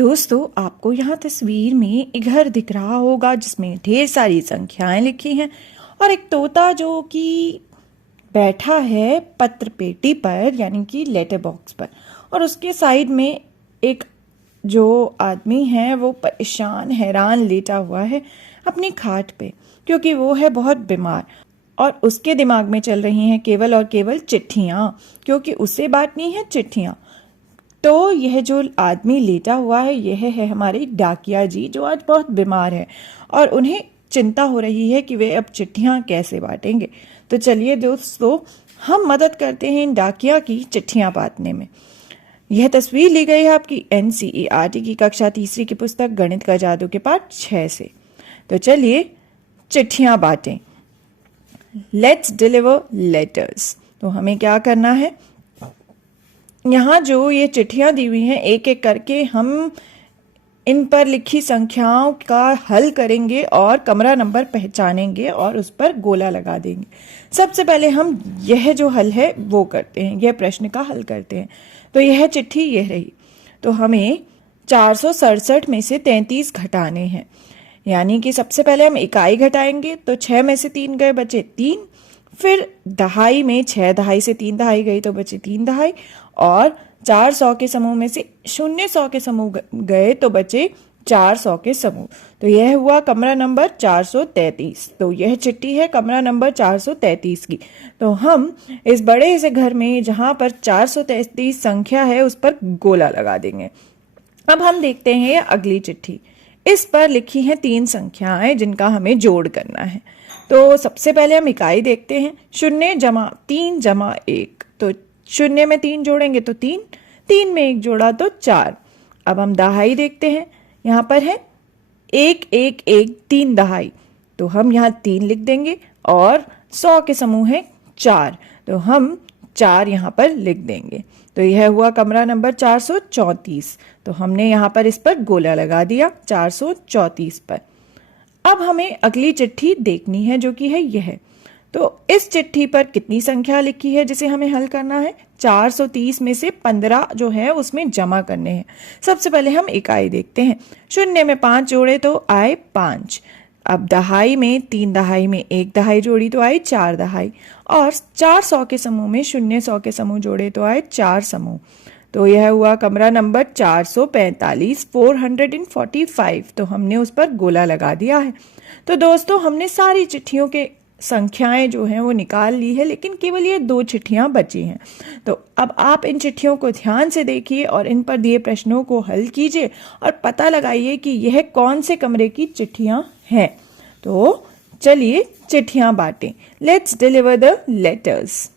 दोस्तों, आपको यहाँ तस्वीर में एक घर दिख रहा होगा जिसमें ढेर सारी संख्याएं लिखी हैं और एक तोता जो कि बैठा है पत्र पेटी पर, यानी कि लेटर बॉक्स पर, और उसके साइड में एक जो आदमी है वो परेशान हैरान लेटा हुआ है अपनी खाट पे, क्योंकि वो है बहुत बीमार और उसके दिमाग में चल रही हैं केवल और केवल चिट्ठियाँ, क्योंकि उसे बांटनी है चिट्ठियाँ। तो यह जो आदमी लेटा हुआ है यह है हमारे डाकिया जी, जो आज बहुत बीमार है और उन्हें चिंता हो रही है कि वे अब चिट्ठियां कैसे बांटेंगे। तो चलिए दोस्तों, हम मदद करते हैं इन डाकिया की चिट्ठियां बांटने में। यह तस्वीर ली गई है आपकी NCERT की कक्षा 3 की पुस्तक गणित का जादू के पाठ 6 से। तो चलिए चिट्ठियां बांटें। Let's deliver letters. तो हमें क्या करना है, यहाँ जो ये चिट्ठियाँ दी हुई हैं एक एक करके हम इन पर लिखी संख्याओं का हल करेंगे और कमरा नंबर पहचानेंगे और उस पर गोला लगा देंगे। सबसे पहले हम यह जो हल है वो करते हैं, यह प्रश्न का हल करते हैं। तो यह चिट्ठी यह रही। तो हमें 467 में से 33 घटाने हैं, यानी कि सबसे पहले हम इकाई घटाएंगे। तो 6 में से 3 गए, बचे 3। फिर दहाई में 6 दहाई से 3 दहाई गई तो बचे 3 दहाई, और 400 के समूह में से 0 के समूह गए तो बचे 400 के समूह। तो यह हुआ कमरा नंबर 433। तो यह चिट्ठी है कमरा नंबर 433 की। तो हम इस बड़े से घर में जहां पर 433 संख्या है उस पर गोला लगा देंगे। अब हम देखते हैं अगली चिट्ठी। इस पर लिखी हैं 3 संख्याएं जिनका हमें जोड़ करना है। तो सबसे पहले हम इकाई देखते हैं, 0 जमा 3 जमा 1। तो 0 में 3 जोड़ेंगे तो 3, 3 में 1 जोड़ा तो 4। अब हम दहाई देखते हैं, यहाँ पर है 1 1 1 3 दहाई। तो हम यहाँ 3 लिख देंगे और 100 के समूह है 4, तो हम 4 यहाँ पर लिख देंगे। तो यह हुआ कमरा नंबर 434। तो हमने यहाँ पर इस पर गोला लगा दिया 434 पर। अब हमें अगली चिट्ठी देखनी है जो कि है यह। तो इस चिट्ठी पर कितनी संख्या लिखी है जिसे हमें हल करना है। 430 में से 15 जो है उसमें जमा करने हैं। सबसे पहले हम इकाई देखते हैं, 0 में 5 जोड़े तो आए 5। अब दहाई में 3 दहाई में 1 दहाई जोड़ी तो आई 4 दहाई, और 400 के समूह में 0 के समूह जोड़े तो आए 4 समूह। तो यह हुआ कमरा नंबर 445, 445। तो हमने उस पर गोला लगा दिया है। तो दोस्तों, हमने सारी चिट्ठियों के संख्याएं जो हैं वो निकाल ली है, लेकिन केवल ये 2 चिट्ठियां बची हैं। तो अब आप इन चिट्ठियों को ध्यान से देखिए और इन पर दिए प्रश्नों को हल कीजिए और पता लगाइए कि यह कौन से कमरे की चिट्ठियां हैं। तो चलिए चिट्ठियां बांटें। Let's deliver the letters.